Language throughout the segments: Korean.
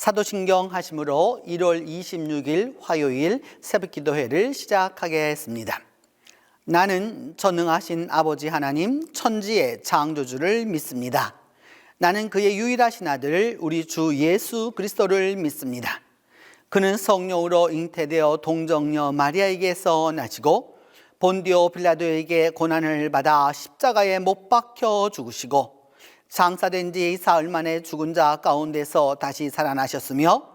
사도신경 하심으로 1월 26일 화요일 새벽기도회를 시작하겠습니다. 나는 전능하신 아버지 하나님 천지의 창조주를 믿습니다. 나는 그의 유일하신 아들 우리 주 예수 그리스도를 믿습니다. 그는 성령으로 잉태되어 동정녀 마리아에게서 나시고 본디오 빌라도에게 고난을 받아 십자가에 못 박혀 죽으시고 장사된 지 사흘 만에 죽은 자 가운데서 다시 살아나셨으며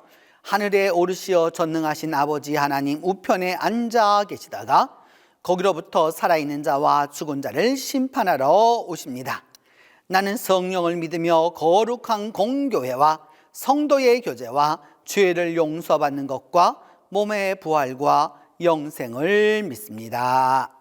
하늘에 오르시어 전능하신 아버지 하나님 우편에 앉아 계시다가 거기로부터 살아있는 자와 죽은 자를 심판하러 오십니다. 나는 성령을 믿으며 거룩한 공교회와 성도의 교제와 죄를 용서받는 것과 몸의 부활과 영생을 믿습니다.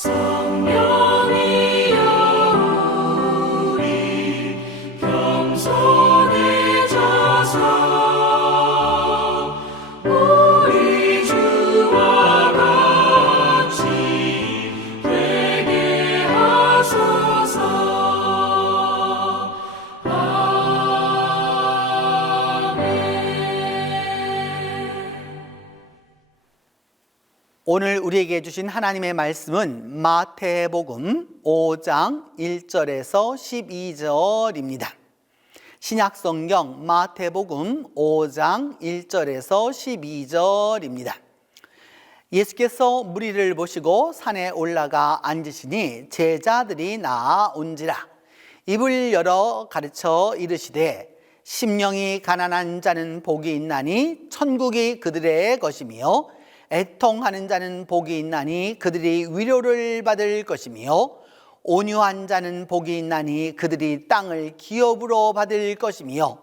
성령이여 우리 겸손해져서 우리 주와 같이 되게 하소서. 오늘 우리에게 주신 하나님의 말씀은 마태복음 5장 1절에서 12절입니다. 신약성경 마태복음 5장 1절에서 12절입니다. 예수께서 무리를 보시고 산에 올라가 앉으시니 제자들이 나아온지라. 입을 열어 가르쳐 이르시되 심령이 가난한 자는 복이 있나니 천국이 그들의 것이며 애통하는 자는 복이 있나니 그들이 위로를 받을 것이며 온유한 자는 복이 있나니 그들이 땅을 기업으로 받을 것이며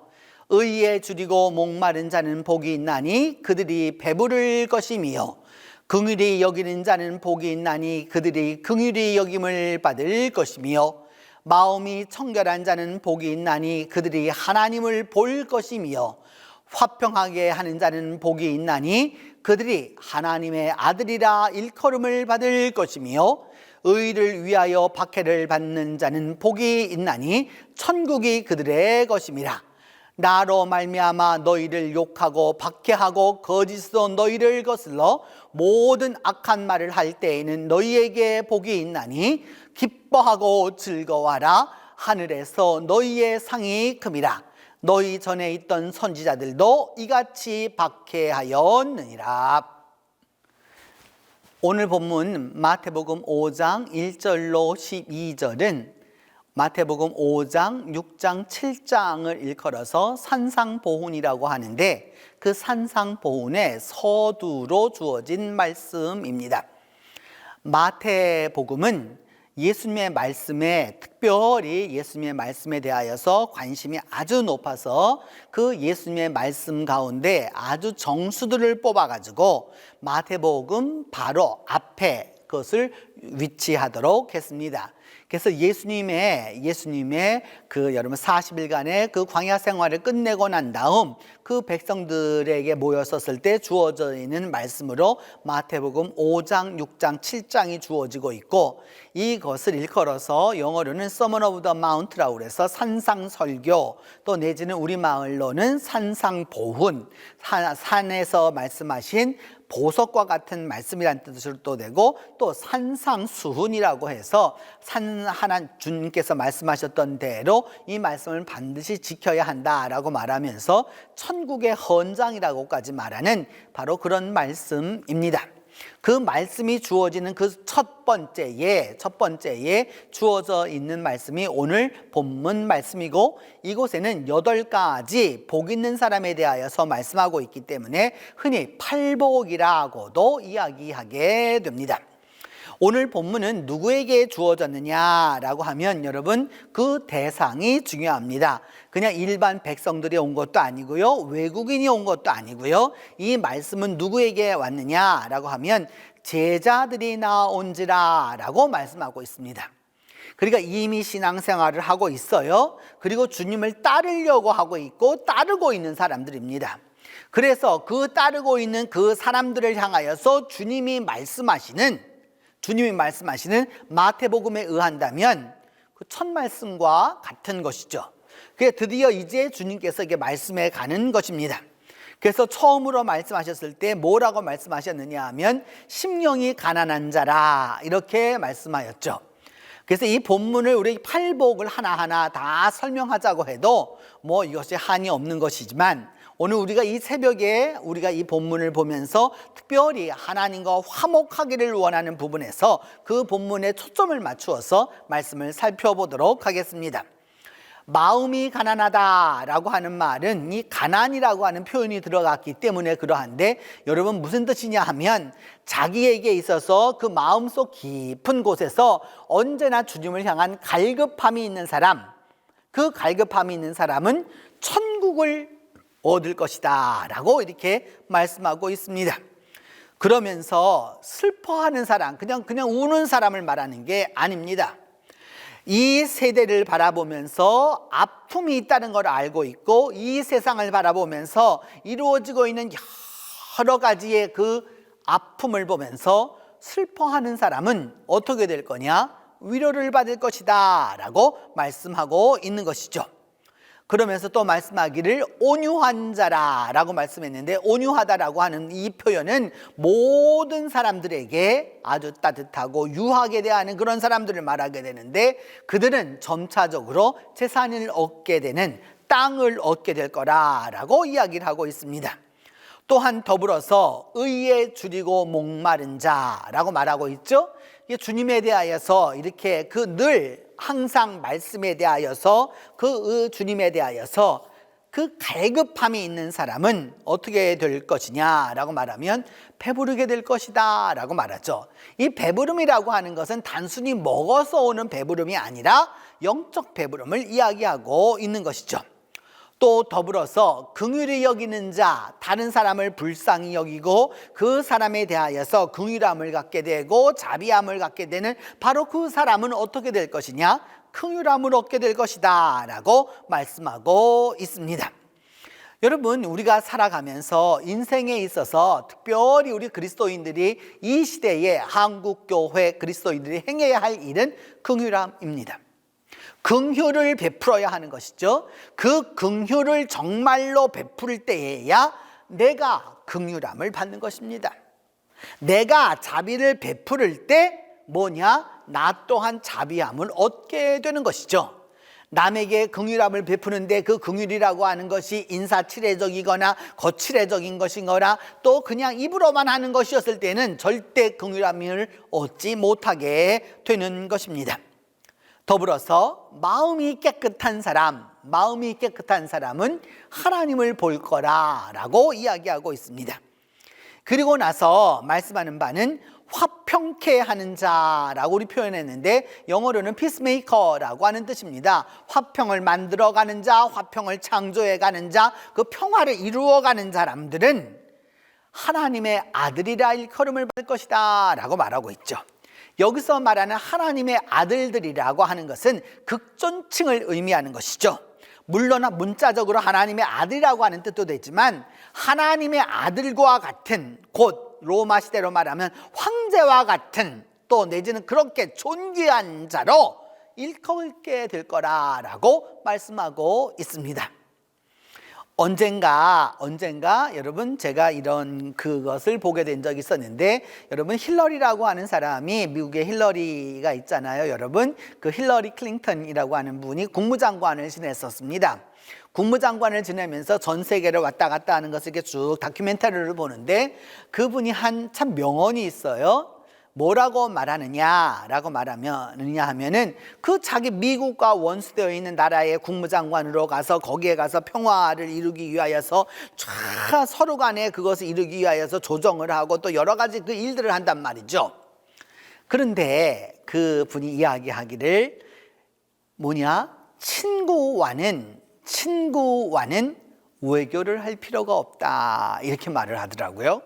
의에 줄이고 목마른 자는 복이 있나니 그들이 배부를 것이며 긍휼히 여기는 자는 복이 있나니 그들이 긍휼히 여김을 받을 것이며 마음이 청결한 자는 복이 있나니 그들이 하나님을 볼 것이며 화평하게 하는 자는 복이 있나니 그들이 하나님의 아들이라 일컬음을 받을 것이며 의를 위하여 박해를 받는 자는 복이 있나니 천국이 그들의 것임이라. 나로 말미암아 너희를 욕하고 박해하고 거짓으로 너희를 거슬러 모든 악한 말을 할 때에는 너희에게 복이 있나니 기뻐하고 즐거워하라. 하늘에서 너희의 상이 큼이라. 너희 전에 있던 선지자들도 이같이 박해하였느니라. 오늘 본문 마태복음 5장 1절로 12절은 마태복음 5장, 6장, 7장을 일컬어서 산상보훈이라고 하는데 그 산상보훈의 서두로 주어진 말씀입니다. 마태복음은 예수님의 말씀에 특별히 예수님의 말씀에 대하여서 관심이 아주 높아서 그 예수님의 말씀 가운데 아주 정수들을 뽑아가지고 마태복음 바로 앞에 그것을 위치하도록 했습니다. 그래서 예수님의 그 여러분 40일간의 그 광야 생활을 끝내고 난 다음 그 백성들에게 모였었을 때 주어져 있는 말씀으로 마태복음 5장, 6장, 7장이 주어지고 있고 이것을 일컬어서 영어로는 Sermon of the Mount라고 그래서 산상설교 또 내지는 우리말로는 산상보훈 산에서 말씀하신 보석과 같은 말씀이라는 뜻으로 또 되고 또 산상수훈이라고 해서 주님께서 말씀하셨던 대로 이 말씀을 반드시 지켜야 한다라고 말하면서 천국의 헌장이라고까지 말하는 바로 그런 말씀입니다. 그 말씀이 주어지는 그 첫 번째에 주어져 있는 말씀이 오늘 본문 말씀이고 이곳에는 8가지 복 있는 사람에 대하여서 말씀하고 있기 때문에 흔히 팔복이라고도 이야기하게 됩니다. 오늘 본문은 누구에게 주어졌느냐라고 하면 여러분 그 대상이 중요합니다. 그냥 일반 백성들이 온 것도 아니고요, 외국인이 온 것도 아니고요. 이 말씀은 누구에게 왔느냐라고 하면 제자들이 나온지라 라고 말씀하고 있습니다. 그러니까 이미 신앙생활을 하고 있어요. 그리고 주님을 따르려고 하고 있고 따르고 있는 사람들입니다. 그래서 그 따르고 있는 그 사람들을 향하여서 주님이 말씀하시는 마태복음에 의한다면 그 첫 말씀과 같은 것이죠. 그게 드디어 이제 주님께서 이게 말씀해 가는 것입니다. 그래서 처음으로 말씀하셨을 때 뭐라고 말씀하셨느냐 하면 심령이 가난한 자라 이렇게 말씀하였죠. 그래서 이 본문을 우리 팔복을 하나하나 다 설명하자고 해도 뭐 이것이 한이 없는 것이지만 오늘 우리가 이 새벽에 우리가 이 본문을 보면서 특별히 하나님과 화목하기를 원하는 부분에서 그 본문에 초점을 맞추어서 말씀을 살펴보도록 하겠습니다. 마음이 가난하다라고 하는 말은 이 가난이라고 하는 표현이 들어갔기 때문에 그러한데 여러분 무슨 뜻이냐 하면 자기에게 있어서 그 마음속 깊은 곳에서 언제나 주님을 향한 갈급함이 있는 사람, 그 갈급함이 있는 사람은 천국을 얻을 것이다 라고 이렇게 말씀하고 있습니다. 그러면서 슬퍼하는 사람, 그냥 우는 사람을 말하는 게 아닙니다. 이 세대를 바라보면서 아픔이 있다는 걸 알고 있고, 이 세상을 바라보면서 이루어지고 있는 여러 가지의 그 아픔을 보면서 슬퍼하는 사람은 어떻게 될 거냐? 위로를 받을 것이다 라고 말씀하고 있는 것이죠. 그러면서 또 말씀하기를 온유한 자라라고 말씀했는데, 온유하다라고 하는 이 표현은 모든 사람들에게 아주 따뜻하고 유하게 대하는 그런 사람들을 말하게 되는데, 그들은 점차적으로 재산을 얻게 되는, 땅을 얻게 될 거라라고 이야기를 하고 있습니다. 또한 더불어서 의에 줄이고 목마른 자라고 말하고 있죠. 주님에 대하여서 이렇게 늘 항상 말씀에 대하여서 주님에 대하여서 그 갈급함이 있는 사람은 어떻게 될 것이냐라고 말하면 배부르게 될 것이다 라고 말하죠. 이 배부름이라고 하는 것은 단순히 먹어서 오는 배부름이 아니라 영적 배부름을 이야기하고 있는 것이죠. 또 더불어서 긍휼히 여기는 자, 다른 사람을 불쌍히 여기고 그 사람에 대하여서 긍휼함을 갖게 되고 자비함을 갖게 되는 바로 그 사람은 어떻게 될 것이냐? 긍휼함을 얻게 될 것이다 라고 말씀하고 있습니다. 여러분, 우리가 살아가면서 인생에 있어서 특별히 우리 그리스도인들이 이 시대에 한국교회 그리스도인들이 행해야 할 일은 긍휼함입니다. 긍휼을 베풀어야 하는 것이죠. 그 긍휼을 정말로 베풀 때에야 내가 긍휼함을 받는 것입니다. 내가 자비를 베풀을 때 뭐냐? 나 또한 자비함을 얻게 되는 것이죠. 남에게 긍휼함을 베푸는데 그 긍휼이라고 하는 것이 인사치레적이거나 거칠애적인 것이거나 또 그냥 입으로만 하는 것이었을 때는 절대 긍휼함을 얻지 못하게 되는 것입니다. 더불어서 마음이 깨끗한 사람은 하나님을 볼 거라라고 이야기하고 있습니다. 그리고 나서 말씀하는 바는 화평케 하는 자라고 우리 표현했는데, 영어로는 피스메이커라고 하는 뜻입니다. 화평을 만들어가는 자, 화평을 창조해가는 자, 그 평화를 이루어가는 사람들은 하나님의 아들이라 일컬음을 받을 것이다 라고 말하고 있죠. 여기서 말하는 하나님의 아들들이라고 하는 것은 극존칭을 의미하는 것이죠. 물론 문자적으로 하나님의 아들이라고 하는 뜻도 되지만, 하나님의 아들과 같은, 곧 로마 시대로 말하면 황제와 같은, 또 내지는 그렇게 존귀한 자로 일컬게 될 거라고 말씀하고 있습니다. 언젠가 여러분, 제가 이런 그것을 보게 된 적이 있었는데, 여러분, 힐러리라고 하는 사람이, 미국의 힐러리가 있잖아요. 여러분, 그 힐러리 클린턴이라고 하는 분이 국무장관을 지냈었습니다. 국무장관을 지내면서 전 세계를 왔다 갔다 하는 것을 이렇게 쭉 다큐멘터리를 보는데, 그분이 한 참 명언이 있어요. 뭐라고 말하느냐라고 하면은 그 자기 미국과 원수되어 있는 나라의 국무장관으로 가서 거기에 가서 평화를 이루기 위하여서 쫙 서로 간에 그것을 이루기 위하여서 조정을 하고 또 여러 가지 그 일들을 한단 말이죠. 그런데 그 분이 이야기하기를 친구와는 외교를 할 필요가 없다, 이렇게 말을 하더라고요.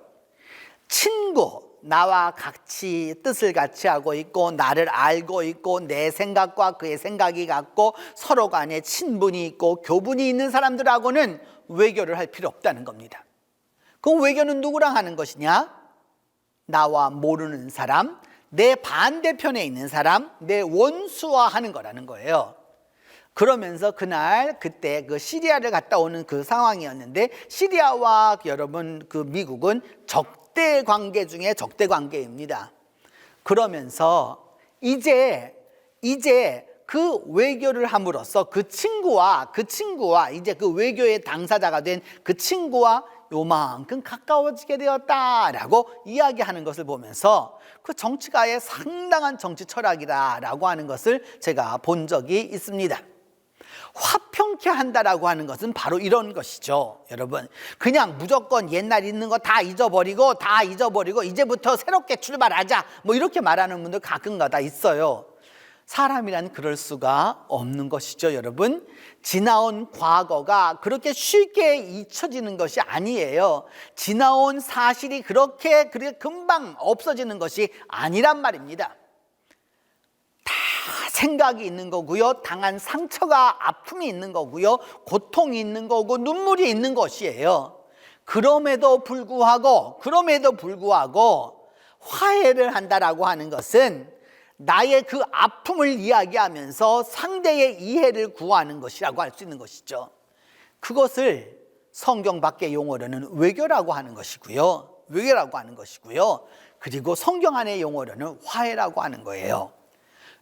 친구, 나와 같이 뜻을 같이 하고 있고 나를 알고 있고 내 생각과 그의 생각이 같고 서로 간에 친분이 있고 교분이 있는 사람들하고는 외교를 할 필요 없다는 겁니다. 그럼 외교는 누구랑 하는 것이냐? 나와 모르는 사람, 내 반대편에 있는 사람, 내 원수와 하는 거라는 거예요. 그러면서 그때 그 시리아를 갔다 오는 그 상황이었는데, 시리아와 여러분 그 미국은 적대 관계 중에 적대 관계입니다. 그러면서 이제 그 외교를 함으로써 그 친구와 이제 그 외교의 당사자가 된 그 친구와 요만큼 가까워지게 되었다라고 이야기하는 것을 보면서 그 정치가의 상당한 정치 철학이다라고 하는 것을 제가 본 적이 있습니다. 화평케 한다라고 하는 것은 바로 이런 것이죠. 여러분, 그냥 무조건 옛날 있는 거 다 잊어버리고 이제부터 새롭게 출발하자, 뭐 이렇게 말하는 분들 가끔가다 있어요. 사람이란 그럴 수가 없는 것이죠, 여러분. 지나온 과거가 그렇게 쉽게 잊혀지는 것이 아니에요. 지나온 사실이 그렇게 금방 없어지는 것이 아니란 말입니다. 다 생각이 있는 거고요, 당한 상처가 아픔이 있는 거고요, 고통이 있는 거고 눈물이 있는 것이에요. 그럼에도 불구하고 화해를 한다라고 하는 것은 나의 그 아픔을 이야기하면서 상대의 이해를 구하는 것이라고 할 수 있는 것이죠. 그것을 성경 밖의 용어로는 외교라고 하는 것이고요. 그리고 성경 안의 용어로는 화해라고 하는 거예요.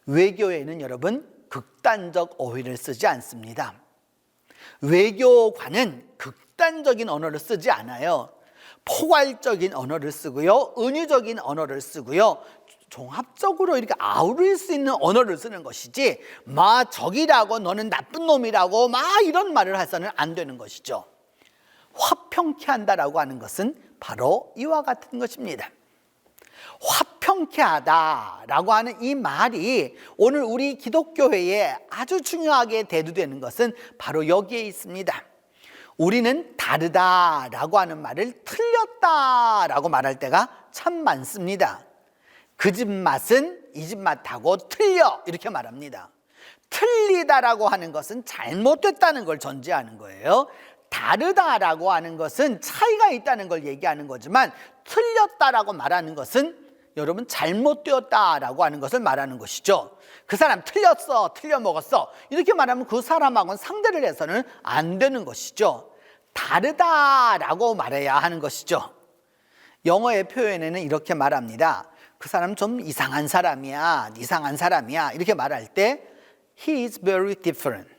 외교에는 여러분 극단적 어휘를 쓰지 않습니다. 외교관은 극단적인 언어를 쓰지 않아요. 포괄적인 언어를 쓰고요, 은유적인 언어를 쓰고요, 종합적으로 이렇게 아우를 수 있는 언어를 쓰는 것이지 적이라고 너는 나쁜 놈이라고 이런 말을 해서는 안 되는 것이죠. 화평케 한다라고 하는 것은 바로 이와 같은 것입니다. 화평케 하다라고 하는 이 말이 오늘 우리 기독교회에 아주 중요하게 대두되는 것은 바로 여기에 있습니다. 우리는 다르다라고 하는 말을 틀렸다라고 말할 때가 참 많습니다. 그 집 맛은 이 집 맛하고 틀려 이렇게 말합니다. 틀리다라고 하는 것은 잘못됐다는 걸 전제하는 거예요. 다르다라고 하는 것은 차이가 있다는 걸 얘기하는 거지만 틀렸다라고 말하는 것은 여러분 잘못되었다라고 하는 것을 말하는 것이죠. 그 사람 틀렸어, 틀려 먹었어 이렇게 말하면 그 사람하고는 상대를 해서는 안 되는 것이죠. 다르다라고 말해야 하는 것이죠. 영어의 표현에는 이렇게 말합니다. 그 사람 좀 이상한 사람이야 이렇게 말할 때 He is very different.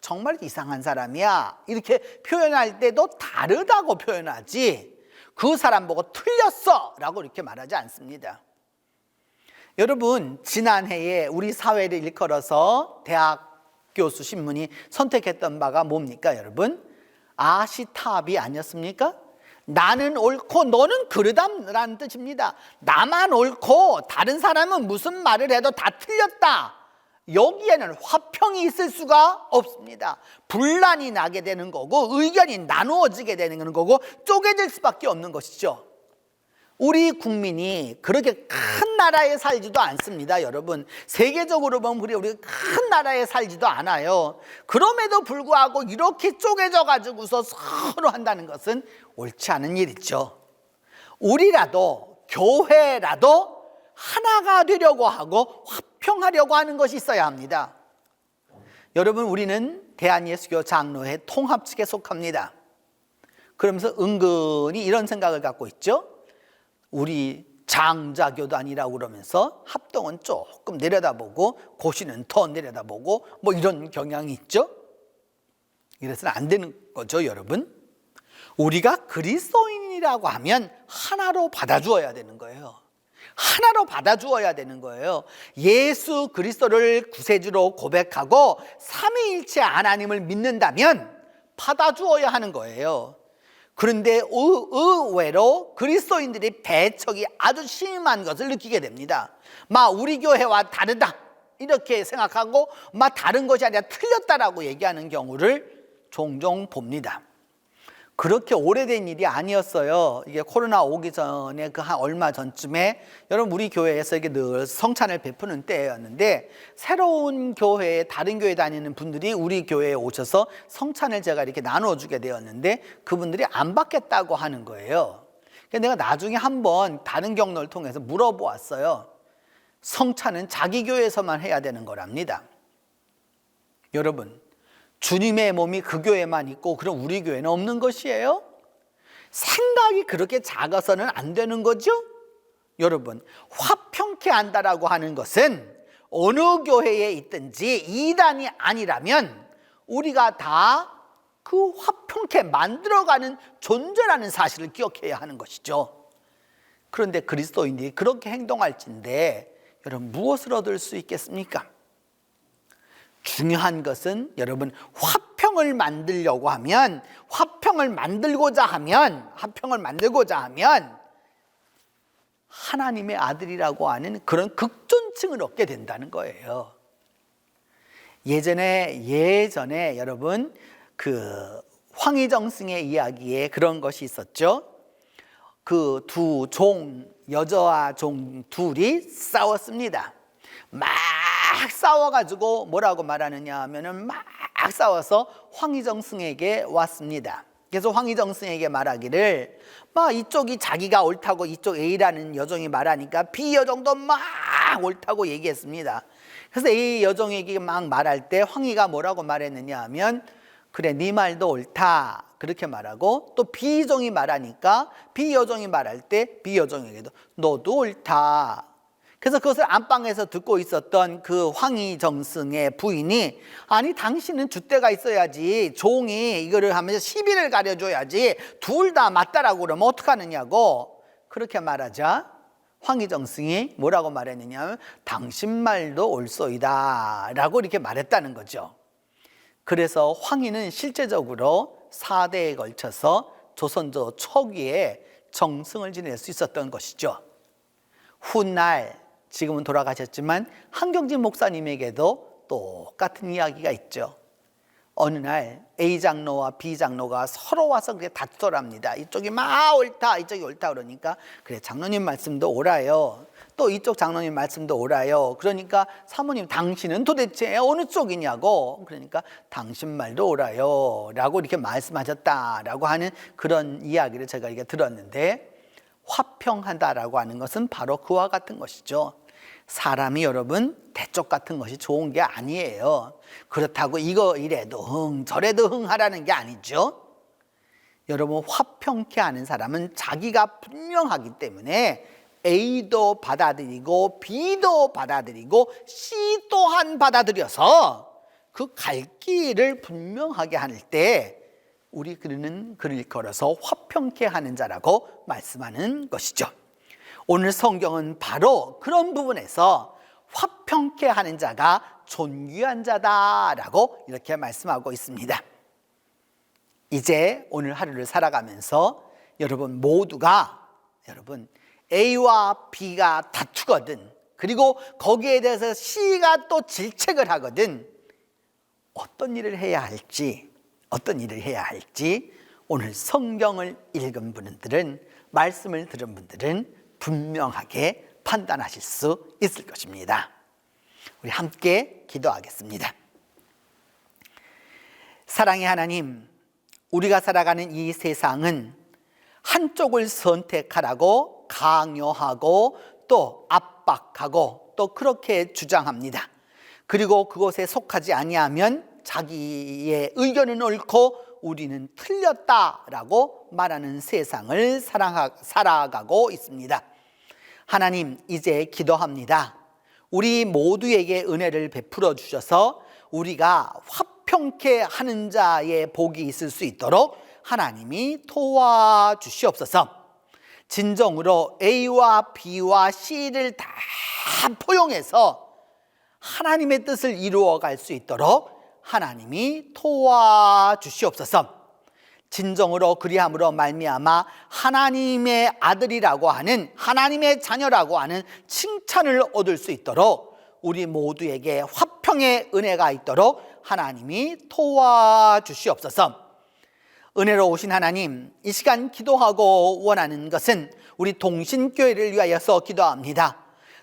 정말 이상한 사람이야 이렇게 표현할 때도 다르다고 표현하지 그 사람 보고 틀렸어 라고 이렇게 말하지 않습니다. 여러분, 지난해에 우리 사회를 일컬어서 대학 교수 신문이 선택했던 바가 뭡니까 여러분? 아시탑이 아니었습니까? 나는 옳고 너는 그르다라는 뜻입니다. 나만 옳고 다른 사람은 무슨 말을 해도 다 틀렸다. 여기에는 화평이 있을 수가 없습니다. 분란이 나게 되는 거고 의견이 나누어지게 되는 거고 쪼개질 수밖에 없는 것이죠. 우리 국민이 그렇게 큰 나라에 살지도 않습니다, 여러분. 세계적으로 보면 우리 큰 나라에 살지도 않아요. 그럼에도 불구하고 이렇게 쪼개져 가지고서 서로 한다는 것은 옳지 않은 일이죠. 우리라도 교회라도 하나가 되려고 하고 화평하려고 하는 것이 있어야 합니다. 여러분, 우리는 대한예수교 장로회 통합 측에 속합니다. 그러면서 은근히 이런 생각을 갖고 있죠. 우리 장자교도 아니라고 그러면서 합동은 조금 내려다보고 고시는 더 내려다보고 이런 경향이 있죠. 이래서는 안 되는 거죠, 여러분. 우리가 그리스도인이라고 하면 하나로 받아주어야 되는 거예요. 하나로 받아주어야 되는 거예요. 예수 그리스도를 구세주로 고백하고 삼위일체 하나님을 믿는다면 받아주어야 하는 거예요. 그런데 의외로 그리스도인들이 배척이 아주 심한 것을 느끼게 됩니다. 우리 교회와 다르다 이렇게 생각하고 다른 것이 아니라 틀렸다라고 얘기하는 경우를 종종 봅니다. 그렇게 오래된 일이 아니었어요. 이게 코로나 오기 전에 한 얼마 전쯤에 여러분 우리 교회에서 이게 늘 성찬을 베푸는 때였는데 새로운 교회에 다른 교회 다니는 분들이 우리 교회에 오셔서 성찬을 제가 이렇게 나눠주게 되었는데 그분들이 안 받겠다고 하는 거예요. 그래서 내가 나중에 한번 다른 경로를 통해서 물어보았어요. 성찬은 자기 교회에서만 해야 되는 거랍니다. 여러분, 주님의 몸이 그 교회만 있고 그럼 우리 교회는 없는 것이에요? 생각이 그렇게 작아서는 안 되는 거죠? 여러분, 화평케 한다라고 하는 것은 어느 교회에 있든지 이단이 아니라면 우리가 다 그 화평케 만들어가는 존재라는 사실을 기억해야 하는 것이죠. 그런데 그리스도인들이 그렇게 행동할진데 여러분 무엇을 얻을 수 있겠습니까? 중요한 것은 여러분 화평을 만들려고 하면 화평을 만들고자 하면 하나님의 아들이라고 하는 그런 극존 호칭을 얻게 된다는 거예요. 예전에 여러분 그 황희정승의 이야기에 그런 것이 있었죠. 그 두 여자와 종 둘이 싸웠습니다. 막 싸워가지고 뭐라고 말하느냐 하면은 막 싸워서 황희정승에게 왔습니다. 그래서 황희정승에게 말하기를 막 이쪽이 자기가 옳다고 이쪽 A라는 여종이 말하니까 B 여종도 막 옳다고 얘기했습니다. 그래서 A 여종에게 막 말할 때 황희가 뭐라고 말했느냐 하면 그래 네 말도 옳다 그렇게 말하고, 또 B 여종이 말하니까 B 여종이 말할 때 B 여종에게도 너도 옳다. 그래서 그것을 안방에서 듣고 있었던 그 황희정승의 부인이 아니 당신은 줏대가 있어야지 종이 이거를 하면서 시비를 가려줘야지 둘 다 맞다라고 그러면 어떡하느냐고 그렇게 말하자 황희정승이 뭐라고 말했느냐 하면 당신 말도 옳소이다 라고 이렇게 말했다는 거죠. 그래서 황희는 실제적으로 4대에 걸쳐서 조선조 초기에 정승을 지낼 수 있었던 것이죠. 훗날 지금은 돌아가셨지만 한경진 목사님에게도 똑같은 이야기가 있죠. 어느 날 A 장로와 B 장로가 서로 와서 그렇게 다투더랍니다. 이쪽이 막 옳다 이쪽이 옳다 그러니까 그래 장로님 말씀도 옳아요. 또 이쪽 장로님 말씀도 옳아요. 그러니까 사모님 당신은 도대체 어느 쪽이냐고, 그러니까 당신 말도 옳아요 라고 이렇게 말씀하셨다라고 하는 그런 이야기를 제가 이렇게 들었는데, 화평하다라고 하는 것은 바로 그와 같은 것이죠. 사람이 여러분 대쪽 같은 것이 좋은 게 아니에요. 그렇다고 이거 이래도 흥 저래도 흥 하라는 게 아니죠. 여러분 화평케 하는 사람은 자기가 분명하기 때문에 A도 받아들이고 B도 받아들이고 C 또한 받아들여서 그 갈 길을 분명하게 할 때 우리 그는 그를 걸어서 화평케 하는 자라고 말씀하는 것이죠. 오늘 성경은 바로 그런 부분에서 화평케 하는 자가 존귀한 자다라고 이렇게 말씀하고 있습니다. 이제 오늘 하루를 살아가면서 여러분 모두가 A와 B가 다투거든, 그리고 거기에 대해서 C가 또 질책을 하거든, 어떤 일을 해야 할지 오늘 성경을 읽은 분들은, 말씀을 들은 분들은 분명하게 판단하실 수 있을 것입니다. 우리 함께 기도하겠습니다. 사랑의 하나님, 우리가 살아가는 이 세상은 한쪽을 선택하라고 강요하고 또 압박하고 또 그렇게 주장합니다. 그리고 그것에 속하지 아니하면 자기의 의견은 옳고 우리는 틀렸다라고 말하는 세상을 살아가고 있습니다. 하나님, 이제 기도합니다. 우리 모두에게 은혜를 베풀어 주셔서 우리가 화평케 하는 자의 복이 있을 수 있도록 하나님이 도와주시옵소서. 진정으로 A와 B와 C를 다 포용해서 하나님의 뜻을 이루어갈 수 있도록 하나님이 도와주시옵소서. 진정으로 그리함으로 말미암아 하나님의 아들이라고 하는, 하나님의 자녀라고 하는 칭찬을 얻을 수 있도록 우리 모두에게 화평의 은혜가 있도록 하나님이 도와주시옵소서. 은혜로우신 하나님, 이 시간 기도하고 원하는 것은 우리 동신교회를 위하여서 기도합니다.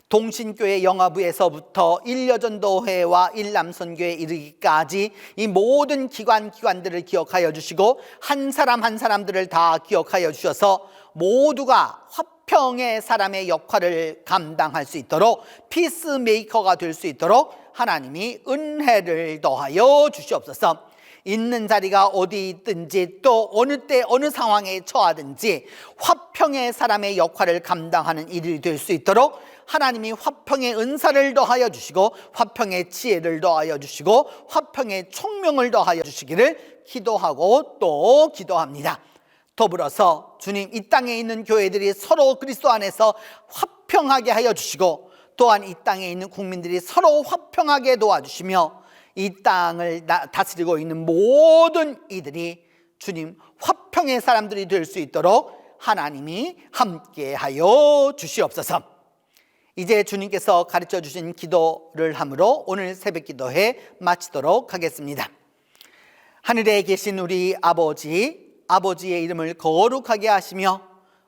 동신교회 영화부에서부터 일여전도회와 일남선교에 이르기까지 이 모든 기관들을 기억하여 주시고 한 사람 한 사람들을 다 기억하여 주셔서 모두가 화평의 사람의 역할을 감당할 수 있도록, 피스메이커가 될 수 있도록 하나님이 은혜를 더하여 주시옵소서. 있는 자리가 어디 있든지 또 어느 때 어느 상황에 처하든지 화평의 사람의 역할을 감당하는 일이 될 수 있도록 하나님이 화평의 은사를 더하여 주시고 화평의 지혜를 더하여 주시고 화평의 총명을 더하여 주시기를 기도하고 또 기도합니다. 더불어서 주님, 이 땅에 있는 교회들이 서로 그리스도 안에서 화평하게 하여 주시고 또한 이 땅에 있는 국민들이 서로 화평하게 도와주시며 이 땅을 다스리고 있는 모든 이들이 주님 화평의 사람들이 될 수 있도록 하나님이 함께하여 주시옵소서. 이제 주님께서 가르쳐 주신 기도를 함으로 오늘 새벽 기도회 마치도록 하겠습니다. 하늘에 계신 우리 아버지, 아버지의 이름을 거룩하게 하시며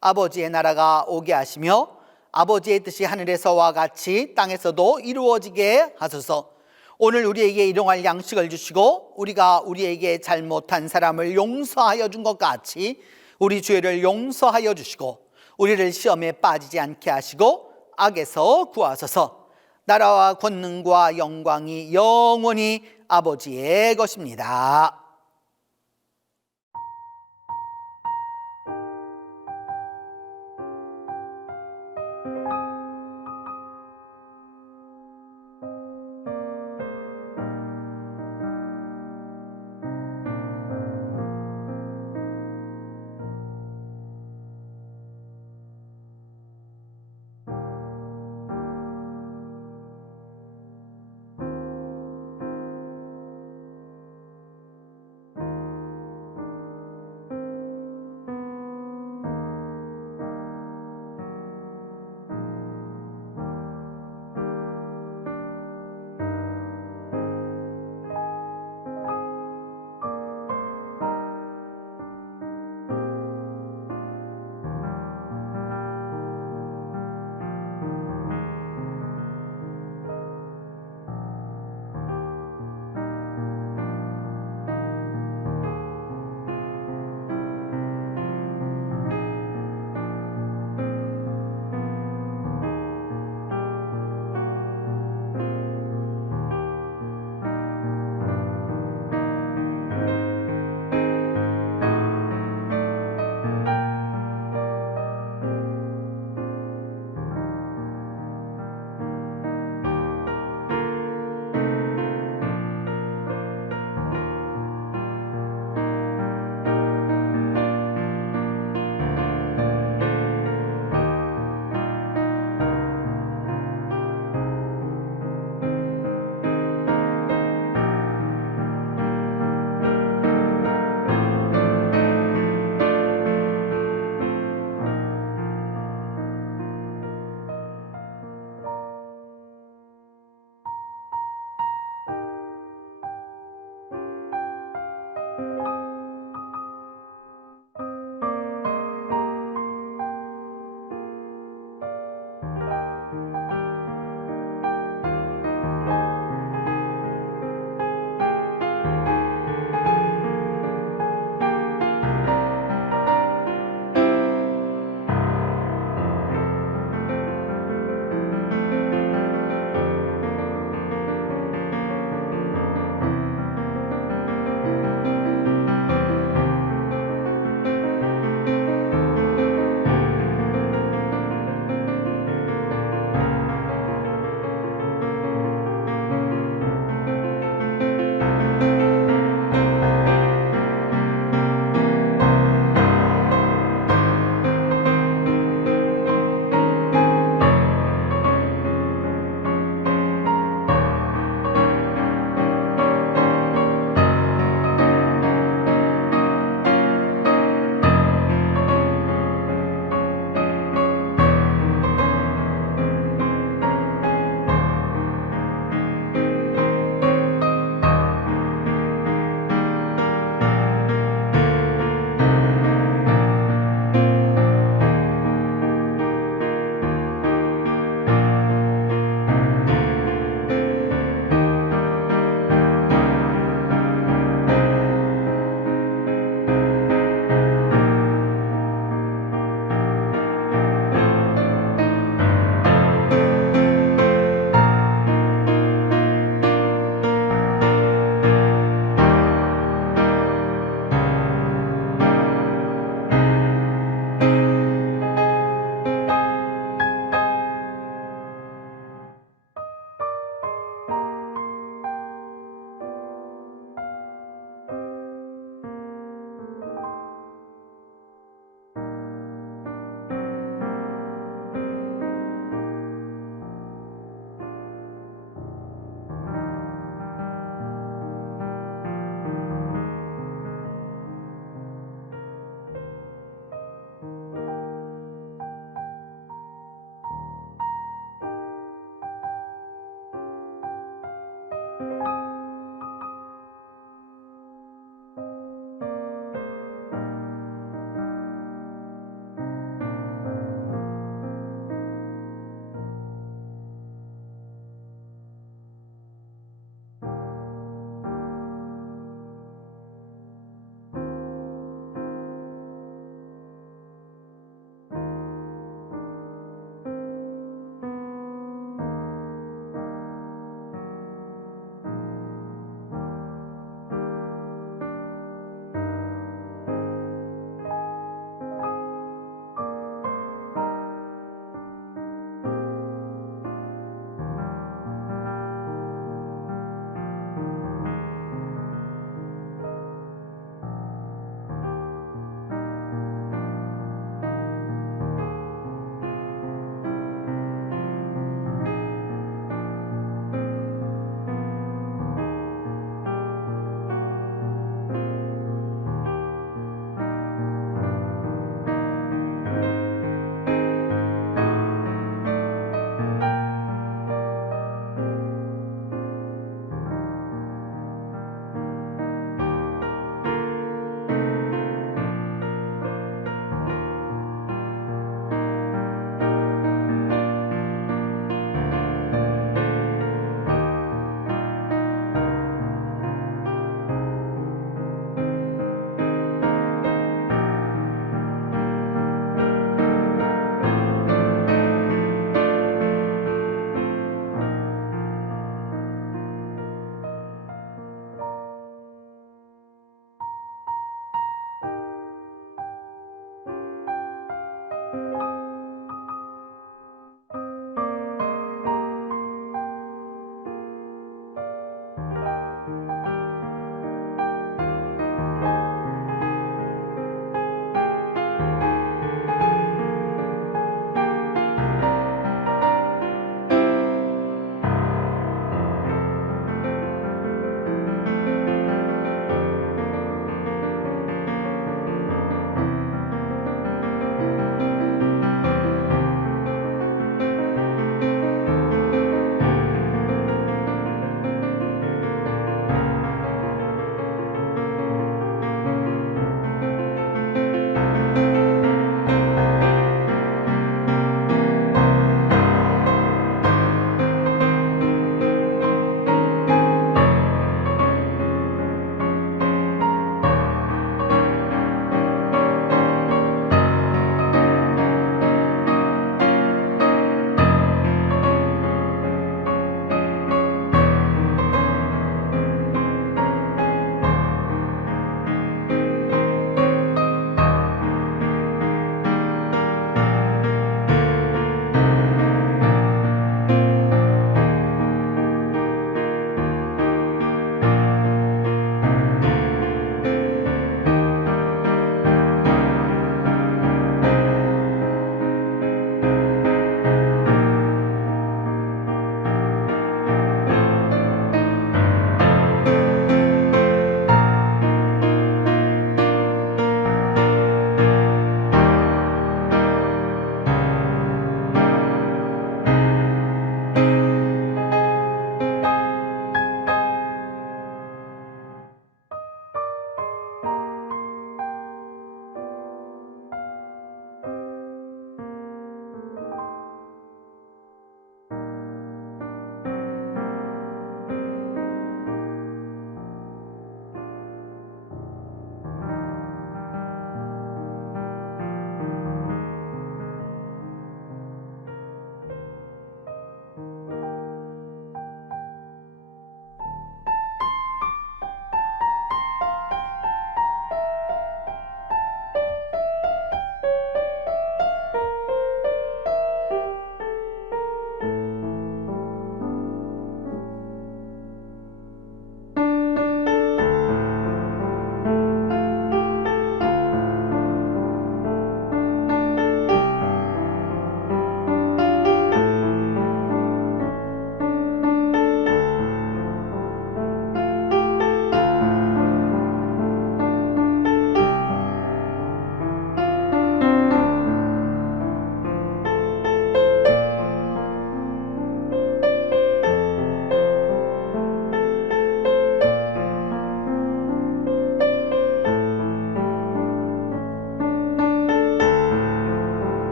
아버지의 나라가 오게 하시며 아버지의 뜻이 하늘에서와 같이 땅에서도 이루어지게 하소서. 오늘 우리에게 일용할 양식을 주시고 우리가 우리에게 잘못한 사람을 용서하여 준 것 같이 우리 죄를 용서하여 주시고 우리를 시험에 빠지지 않게 하시고 악에서 구하소서. 나라와 권능과 영광이 영원히 아버지의 것입니다.